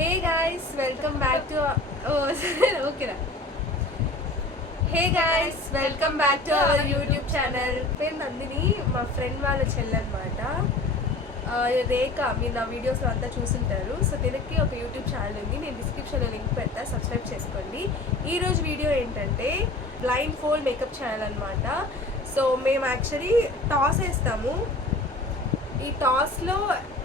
Hey guys, welcome back to okay ra. Hey guys, welcome back to our YouTube channel. పేరు నందిని, మా friend వాళ్ళ చెల్లెన్నమాట. రేఖ, మీరు నా వీడియోస్లో అంతా చూసుంటారు. సో దీనికి ఒక యూట్యూబ్ ఛానల్ ఉంది, నేను డిస్క్రిప్షన్లో లింక్ పెడతా, సబ్స్క్రైబ్ చేసుకోండి. ఈరోజు వీడియో ఏంటంటే బ్లైండ్ ఫోల్డ్ మేకప్ ఛానల్ అనమాట. సో మేము యాక్చువల్లీ టాస్ వేస్తాము. ఈ టాస్లో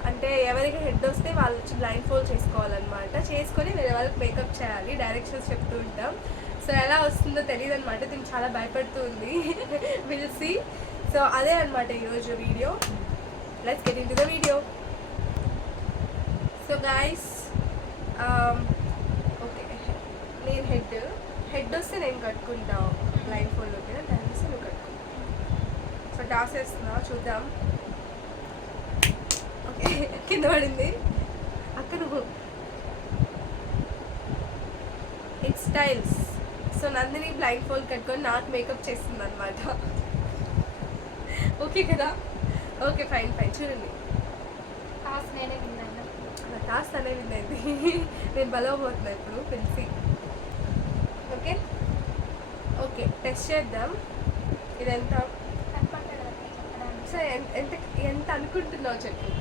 అంటే ఎవరికి హెడ్ వస్తే వాళ్ళు వచ్చి బ్లైండ్ ఫోల్డ్ చేసుకోవాలన్నమాట. చేసుకొని వేరే వాళ్ళకి మేకప్ చేయాలి, డైరెక్షన్స్ చెప్తూ ఉంటాం. సో ఎలా వస్తుందో తెలియదు అనమాట, దీనికి చాలా భయపడుతుంది. Will see. సో అదే అనమాట ఈరోజు video. Let's get into the video. So guys, okay, నేను హెడ్ వస్తే నేను కట్టుకుంటా బ్లైండ్ ఫోల్డ్. ఓకేనా? దాని వస్తే నువ్వు కట్టుకుంటా. సో టాస్ వేస్తున్నా, చూద్దాం. కింద పడింది అక్క. నువ్వు it styles. So Nandini blind fold కట్టుకొని నాకు మేకప్ చేస్తుంది అనమాట. ఓకే కదా? Okay, fine fine. చూడండి, టాస్ నేనే విన్నాను. టాస్ అనే విన్నైంది. నేను బలవబోతున్నా ఇప్పుడు పిలిచి. ఓకే ఓకే, టెస్ట్ చేద్దాం. ఇదెంత? సో ఎంత ఎంత అనుకుంటున్నావు చెప్పు.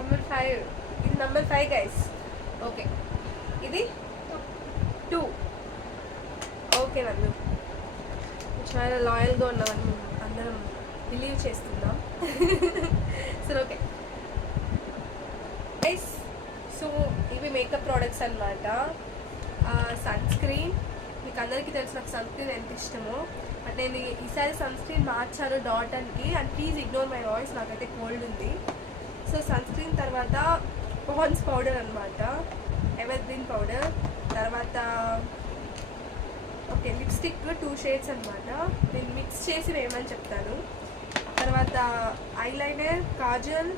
నెంబర్ 5. ఇది నెంబర్ 5 గైస్. ఓకే, ఇది 2. ఓకే నందు, చాలా లాయల్గా ఉన్నామని అందరం బిలీవ్ చేస్తున్నాం. సరే ఓకే గైస్, సో ఇవి మేకప్ ప్రోడక్ట్స్ అనమాట. సన్ స్క్రీన్, మీకు అందరికీ తెలుసు నాకు సన్ స్క్రీన్ ఎంత ఇష్టమో. బట్ నేను ఈసారి సన్ స్క్రీన్ మార్చాను డాటన్కి. And please ignore my voice, నాకైతే కోల్డ్ ఉంది. సో సన్ స్క్రీన్ తర్వాత పాండ్స్ పౌడర్ అనమాట, ఎవర్ గ్రీన్ పౌడర్. తర్వాత ఓకే, లిప్స్టిక్ 2 షేడ్స్ అనమాట. నేను మిక్స్ చేసి వేయమని చెప్తాను. తర్వాత ఐలైనర్, కాజల్,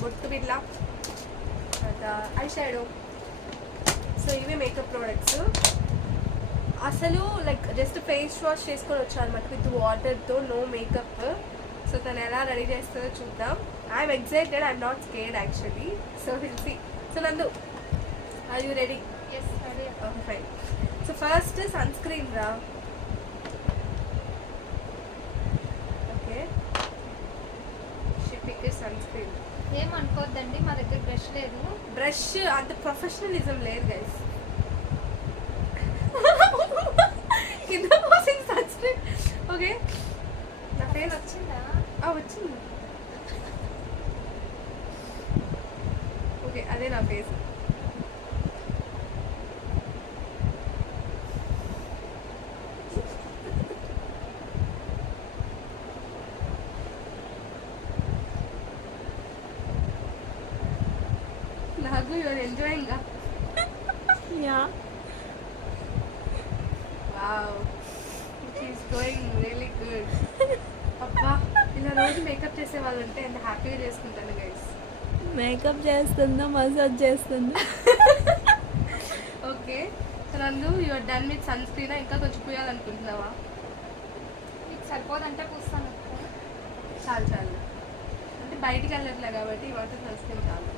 బొట్టు బిళ్ళ, తర్వాత ఐ షాడో. సో ఇవే మేకప్ ప్రోడక్ట్స్. అసలు లైక్ జస్ట్ ఫేస్ వాష్ చేసుకొని వచ్చాను అనమాట విత్ వాటర్తో, నో మేకప్. సో తను ఎలా రెడీ చేస్తుందో చూద్దాం. I'm excited, I'm not scared actually. So will see. So Nandu, are you ready? Yes, ready. Okay fine. So first sunscreen రా. Okay, shipping sunscreen. ఏమనుకోద్దండి, మా దగ్గర బ్రష్ లేదు. బ్రష్ అంత ప్రొఫెషనలిజం లేదు గైస్. కింద పోసింది సన్ స్క్రీన్. ఓకే, నా ఫేస్ వచ్చిందా? వచ్చింది. ఓకే, అదే నా ఫేస్. నాకు you're enjoying. Yeah, wow, it is going really good. అబ్బా, ఇలా రోజు మేకప్ చేసే వాళ్ళు ఉంటే ఎంత హ్యాపీగా చేసుకుంటాను గైస్. మేకప్ చేస్తుందా, మసాజ్ చేస్తుందా? Okay, so Nandu, you're done with sunscreen. ఇంకా కొంచెం పూయాలనుకుంటున్నావా? మీకు సరిపోదంటే పూస్తాను. చాలు చాలు, అంటే బయటికి వెళ్ళట్లే కాబట్టి వాటర్ సన్ స్క్రీన్ చాలు.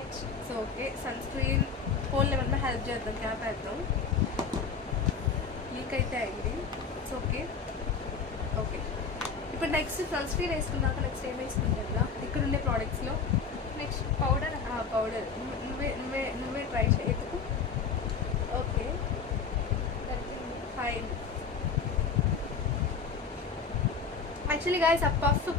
Next so okay, sunscreen phone ఏమన్నా హెల్ప్ చేద్దాం, క్యాప్ వేద్దాం. లీక్ అయితే అయింది. It's okay. ఓకే, ఇప్పుడు నెక్స్ట్ సన్ స్క్రీన్ వేసుకున్నాక నెక్స్ట్ ఏం వేసుకుంటా ఇక్కడ ఉండే ప్రోడక్ట్స్లో? Next powder. పౌడర్ నువ్వే నువ్వే నువ్వే ట్రై చేయకు. Okay fine. యాక్చువల్లీ గాయస్, ఆ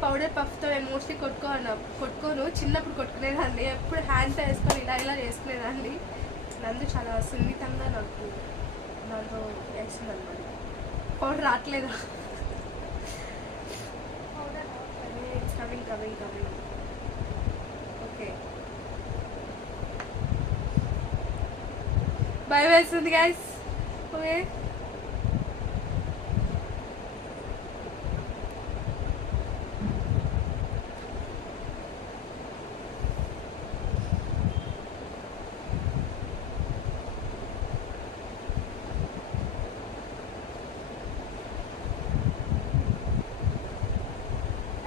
పౌడర్ పఫ్తో నేను మోస్ట్లీ కొట్టుకోను. చిన్నప్పుడు కొట్టుకునేదాన్ని, ఎప్పుడు హ్యాండ్తో వేసుకొని ఇలా ఇలా చేసుకునేదాన్ని. నందు చాలా సున్నితంగా నాకు దాంతో వేస్తుంది అనమాట. పౌడర్ రావట్లేదా? It's coming coming coming. Okay, భయం వేస్తుంది గాయస్. ఓకే,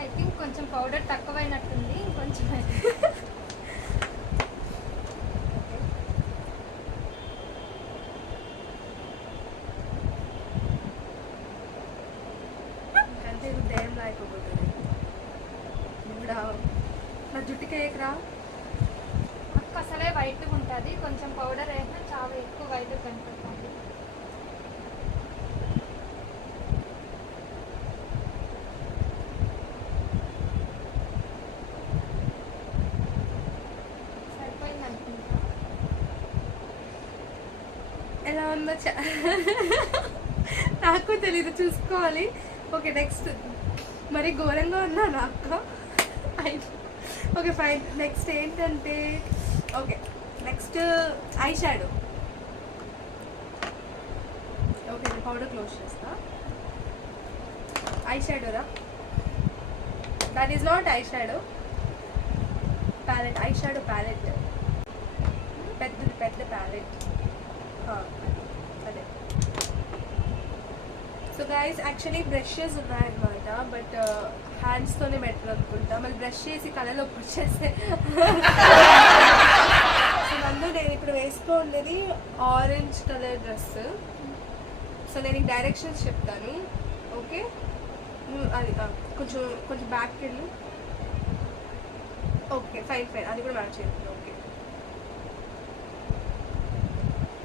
ఐ థింక్ కొంచెం పౌడర్ తక్కువైనట్టుంది, ఇంకొంచెం. రా. అక్క అసలే వైట్గా ఉంటుంది, కొంచెం పౌడర్ వేసినా చాలా ఎక్కువ వైట్గా కనిపిస్తుంది. సరిపోయింది అనుకుంటా. ఎలా ఉందో నాకు తెలీదు, చూసుకోవాలి. Okay next. మరి ఘోరంగా ఉన్నా నా అక్క. Okay fine. నెక్స్ట్ ఏంటంటే okay next eye shadow. Okay నేను పౌడర్ క్లోజ్ చేస్తా. ఐ షాడోరా, that is not eye shadow, palette. Eye shadow palette, పెద్దది పెద్ద ప్యాలెట్. అదే. సో గైస్ యాక్చువల్లీ బ్రషెస్ ఉన్నాయన్నమాట, బట్ హ్యాండ్స్తోనే బెటర్ అనుకుంటా. మళ్ళీ బ్రష్ చేసి కళ్ళలోకి వచ్చేస్తే. సో నన్ను నేను ఇప్పుడు వేసుకోండి ఆరెంజ్ కలర్ డ్రెస్. సో నేను ఈ డైరెక్షన్స్ చెప్తాను, ఓకే? అది కొంచెం కొంచెం బ్యాక్కి వెళ్ళు. ఓకే ఫైన్ ఫైన్, అది కూడా మ్యాచ్ చేయండి. ఓకే.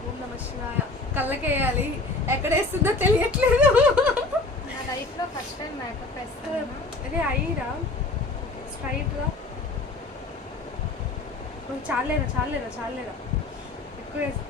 ఓం నమః శివాయ. కళ్ళకి వేయాలి, ఎక్కడ వేస్తుందో తెలియట్లేదు. నా లైఫ్లో ఫస్ట్ టైం మేకప్ వేస్తాను. అదే అయ్యిరా, స్ట్రైట్ రా. చాలేరా చాలేరా చాలేరా, ఎక్కువ వేసి.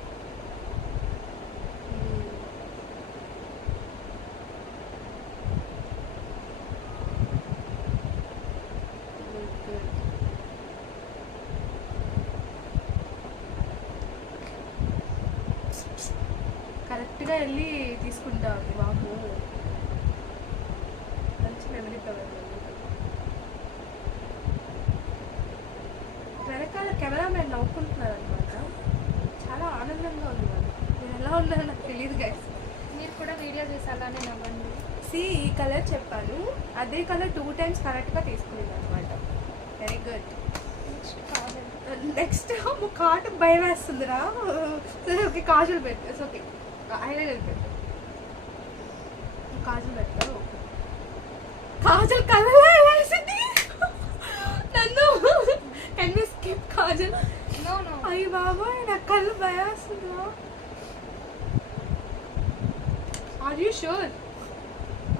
కరెక్ట్గా వెళ్ళి తీసుకుంటా బాబు. మంచి మెమరీ పవర్. వెనకాల కెమెరామెన్ నవ్వుకుంటున్నారు అనమాట, చాలా ఆనందంగా ఉంది వాళ్ళు. నేను ఎలా ఉన్నానో నాకు తెలియదు గైస్. మీరు కూడా వీడియో చూసి అలానే నవ్వండి. ఈ కలర్ చెప్పాను, అదే కలర్ 2 times కరెక్ట్గా తీసుకునేది అనమాట. Very good. నెక్స్ట్ కావాలి. నెక్స్ట్ కాటు భయం వేస్తుందిరా. ఓకే కాజల్ పెట్టు. ఓకే ఐలైనర్ పెట్టు. కాజల్ పెట్టు. కాజల్ కలర్ వేసింది నన్ను. Can we skip kajal? No no. అయ్యి బాబాయ్ నాకు కళ్ళు భయం వేస్తుందిరా. Are you sure?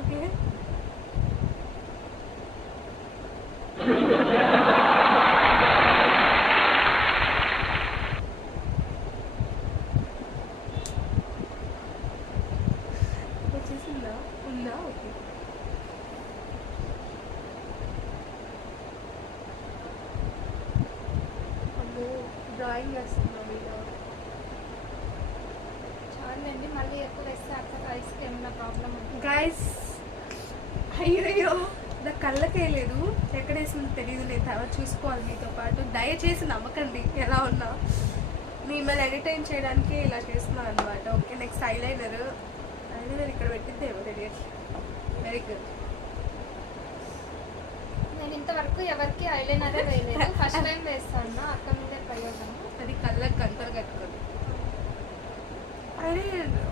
ఓకే. వచ్చేసిందా? ఉందా? ఓకే. అమ్మో డ్రాయింగ్ వేస్తున్నా మీద. చాలండి, మళ్ళీ ఎక్కువ వేస్తే అక్కడ ఐస్కి ఏమైనా ప్రాబ్లం ఉంటుంది. గైస్ అయ్యో నా కళ్ళకే లేదు, ఎక్కడ వేసిందో తెలియదు. నేను తర్వాత చూసుకోవాలి మీతో పాటు. దయచేసి నమ్మకండి ఎలా ఉన్నా. మిమ్మల్ని ఎంటర్టైన్ చేయడానికి ఇలా చేస్తున్నాను అనమాట. Okay next eyeliner. ఐలైనర్ ఇక్కడ పెట్టిద్దేమో తెలియదు. Very good. నేను ఇంతవరకు ఎవరికి ఐలైనరే వేయలేదు, ఫస్ట్ టైం వేస్తాను. అక్కడ నుండే ప్రయోజనం. అది కళ్ళకి కంతలు కట్టుకోండి. ఐలైనర్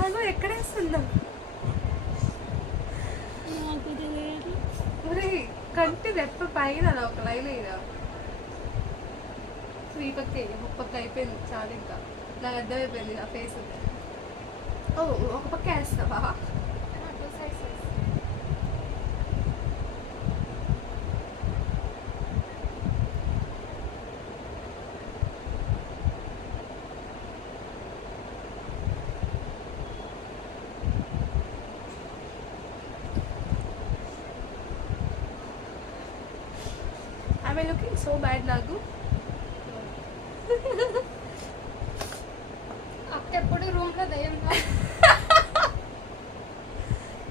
నాకు ఎక్కడేస్తుందా? నాకు తెలియదు. ఒరే కంటి రెప్ప పైన అలా ఒక లైన్ అయినా. సో ఈ పక్క ఒక పక్క అయిపోయింది చాలా. ఇంకా నాకు అర్థమైపోయింది నా ఫేస్. ఓ ఒక పక్క వేస్తావా? 2 sides. Am I looking so bad నాకు? అక్కెప్పుడు రూమ్ లో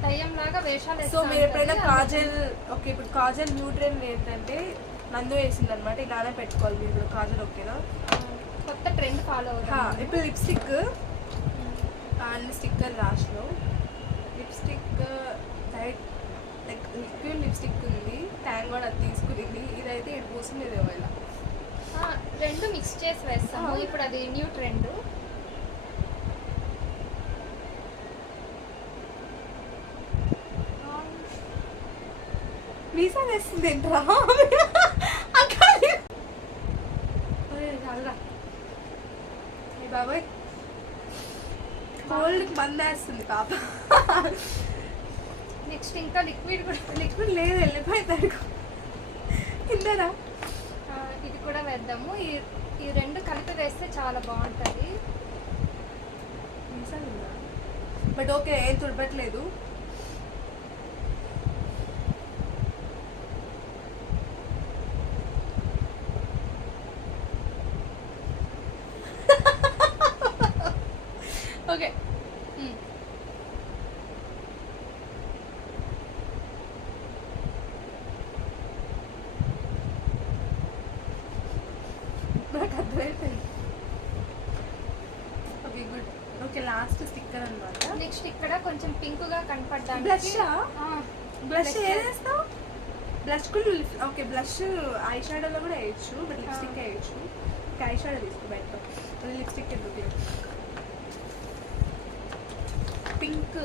దయ్యంలాగా వేషాలు సో మీరు ఎప్పుడైనా కాజల్, ఓకే ఇప్పుడు కాజల్ న్యూట్రియన్ ఏంటంటే నందు వేసింది అనమాట. ఇలానే పెట్టుకోవాలి మీరు కూడా కాజల్. ఓకేనా? కొత్త ట్రెండ్ ఫాలో అవుతాం. ఇప్పుడు లిప్స్టిక్ అండ్ స్టిక్కర్ లాస్ట్లో. Lipstick direct like liquid lipstick ఉంది, ట్యాంగ్ కూడా అది తీసుకునింది. ఇదైతే ఇటు పూసుకునేది ఇలా. రెండు మిక్స్ చేసి వేస్తాము. ఇప్పుడు అది న్యూ ట్రెండ్. వీసా వేస్తుంది ఏంట్రా బాబాయ్ కోల్డ్కి మంది వేస్తుంది పాప. నెక్స్ట్ ఇంకా లిక్విడ్ కూడా లిక్విడ్ లేదు వెళ్ళిపోయింది కిందరా. ఇది కూడా వేద్దాము. ఈ రెండు కలిపి వేస్తే చాలా బాగుంటుంది. బట్ ఓకే ఏం తుడపట్లేదు. ఓకే నాకు అర్థమైపోయింది. Okay good. Okay last sticker అన్నమాట. నెక్స్ట్ ఇక్కడ కొంచెం పింక్ గా కనపడడానికి బ్లష్ బ్లష్ ఏదేస్తావు? బ్లష్ కూడా ఓకే బ్లష్ ఐ షాడోలో కూడా వేయచ్చు, బట్ లిప్స్టిక్ వేయచ్చు. ఓకే ఐ షాడో తీసుకో బయట, లిప్స్టిక్ ఎందుకు? పింక్.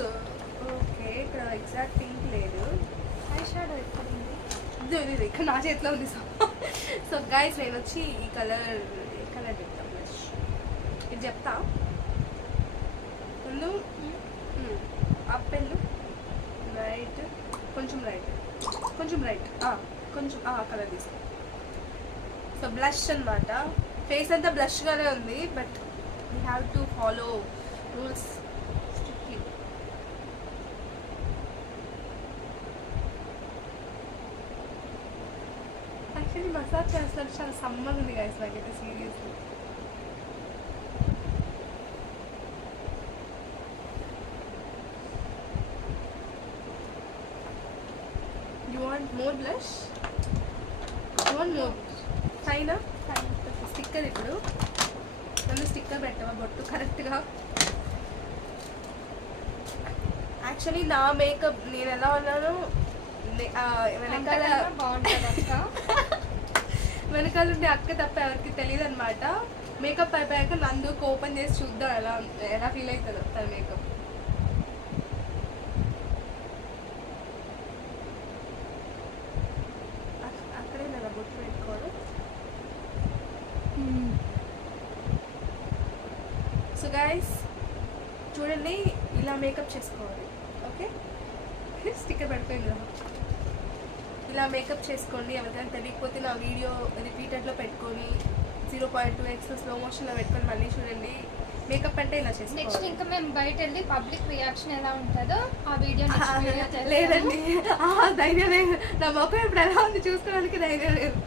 ఓకే ఇక్కడ ఎగ్జాక్ట్ పింక్ లేదు. ఐ షాడో ఎక్కడ ఉంది? ఇది ఇక్కడ నా చేతిలో ఉంది. సో గైస్ నేను వచ్చి ఈ కలర్ ఏ కలర్ చెప్తా బ్లష్ ఇది చెప్తా ముందు. అప్ పెన్ను రైట్ కొంచెం రైట్ కొంచెం రైట్ కొంచెం కలర్ తీసుకో. సో బ్లష్ అన్నమాట. ఫేస్ అంతా బ్లష్గానే ఉంది, but we have to follow rules strictly. Actually massage చేస్తారు చాలా సమ్మగా ఉంది గైస్ నాకైతే seriously. You want more blush? You want more blush? China? Sticker ఇప్పుడు నన్ను స్టిక్కర్ పెట్టవా బొట్టు కరెక్ట్గా. యాక్చువల్లీ నా మేకప్ నేను ఎలా ఉన్నానో వెనకాల బాగుంటుంది అక్క. వెనకాల ఉండే అక్క తప్ప ఎవరికి తెలియదు అనమాట. మేకప్ అయిపోయాక నందుకు ఓపెన్ చేసి చూద్దాం ఎలా ఫీల్ అవుతుందో తన మేకప్. అక్కడే నా బొట్టు పెట్టుకోవడం. సో గైస్ చూడండి ఇలా మేకప్ చేసుకోవాలి. ఓకే స్టిక్కర్ పడిపోయింది కదా. ఇలా మేకప్ చేసుకోండి. ఎవరికైనా తెలియకపోతే నా వీడియో రిపీటెడ్లో పెట్టుకొని 0.2x స్లో మోషన్లో పెట్టుకొని మళ్ళీ చూడండి. మేకప్ అంటే ఇలా నెక్స్ట్ చేసుకోవాలి. ఇంకా మేము బయట వెళ్ళి పబ్లిక్ రియాక్షన్ ఎలా ఉంటుందో ఆ వీడియో లేదండి ధైర్యం లేదు. నా మొక్క ఇప్పుడు ఎలా ఉంది చూసుకోవడానికి ధైర్యం లేదు.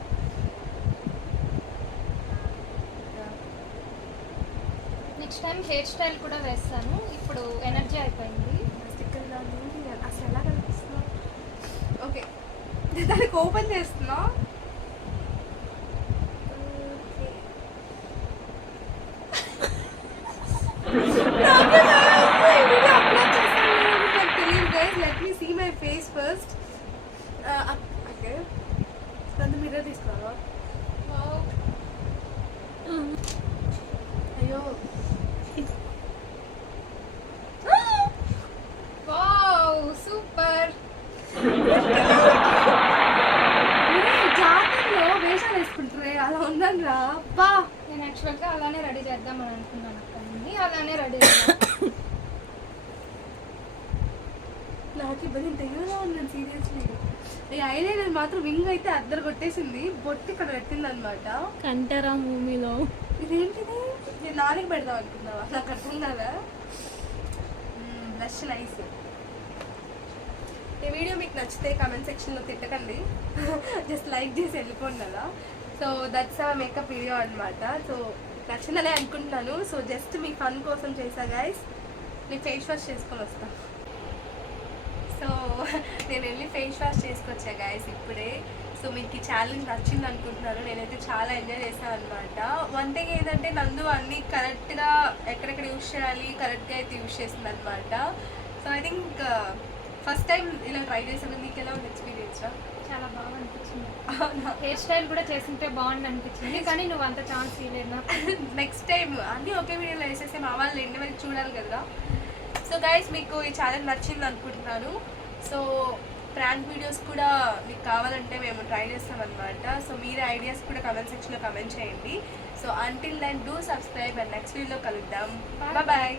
నెక్స్ట్ టైం హెయిర్ స్టైల్ కూడా వేస్తాను. ఇప్పుడు ఎనర్జీ అయిపోయింది. స్టిక్కర్ ఇలా ఉంది అసలు ఎలా కనిపిస్తున్నా. ఓకే దానికి ఓపెన్ చేస్తున్నా. తెలియదు guys. Let me see my face first. Okay నన్ను మిర్రర్ తీసుకున్నావా? అయ్యో వావ్ సూపర్. జాతరలో వేషాలు వేసుకుంటారే అలా ఉందని రా. బా నేను యాక్చువల్గా అలానే రెడీ చేద్దామని అనుకున్నాను అక్క. అలానే రెడీ చేద్దాం. నాకు ఇబ్బంది తెగగా ఉన్నాను సీరియస్లీ. ఈ ఐలైనర్ మాత్రం వింగ్ అయితే అద్దరు కొట్టేసింది. బొట్టి ఇక్కడ పెట్టింది అనమాట. కంటరా మూవీలో. ఇదేంటిది? నేను నాలుగు పెడదాం అనుకున్నావా? నాకు అర్థం కదా. Blush nice. ఈ వీడియో మీకు నచ్చితే కామెంట్ సెక్షన్లో తిట్టకండి, జస్ట్ లైక్ చేసి వెళ్ళిపోండి అలా. సో దట్స్ ఆ మేకప్ వీడియో అనమాట. సో నచ్చిందనే అనుకుంటున్నాను. సో జస్ట్ మీ ఫన్ కోసం చేసా గైస్. నేను ఫేస్ వాష్ చేసుకొని వస్తాను. సో నేను వెళ్ళి ఫేస్ వాష్ చేసుకొచ్చా గైస్ ఇప్పుడే. సో మీకు ఈ ఛాలెంజ్ నచ్చింది అనుకుంటున్నాను. నేనైతే చాలా ఎంజాయ్ చేశాను అనమాట. వన్ థింగ్ ఏంటంటే నందు అన్నీ కరెక్ట్గా ఎక్కడెక్కడ యూజ్ చేయాలి కరెక్ట్గా అయితే యూజ్ చేస్తుంది అనమాట. So I think first time ఇలా ట్రై చేసాను. మీకు ఎలా ఉంది ఎక్స్పీరియన్స్? చాలా బాగా అనిపించింది. హెయిర్ స్టైల్ కూడా చేస్తుంటే బాగుంది అనిపించింది, కానీ నువ్వు అంత ఛాన్స్ ఇవ్వలేదు. నెక్స్ట్ టైం అన్నీ ఒకే వీడియోలో వేసేసి మా వాళ్ళు ఎండ్ వరకు చూడాలి కదా. సో గైస్ మీకు ఈ ఛాలెంజ్ నచ్చింది అనుకుంటున్నాను. సో ప్రాంక్ వీడియోస్ కూడా మీకు కావాలంటే మేము ట్రై చేస్తాం అనమాట. సో మీరు ఐడియాస్ కూడా కమెంట్ సెక్షన్లో కమెంట్ చేయండి. So until then do subscribe and next వీడియోలో కలుద్దాం. బాయ్.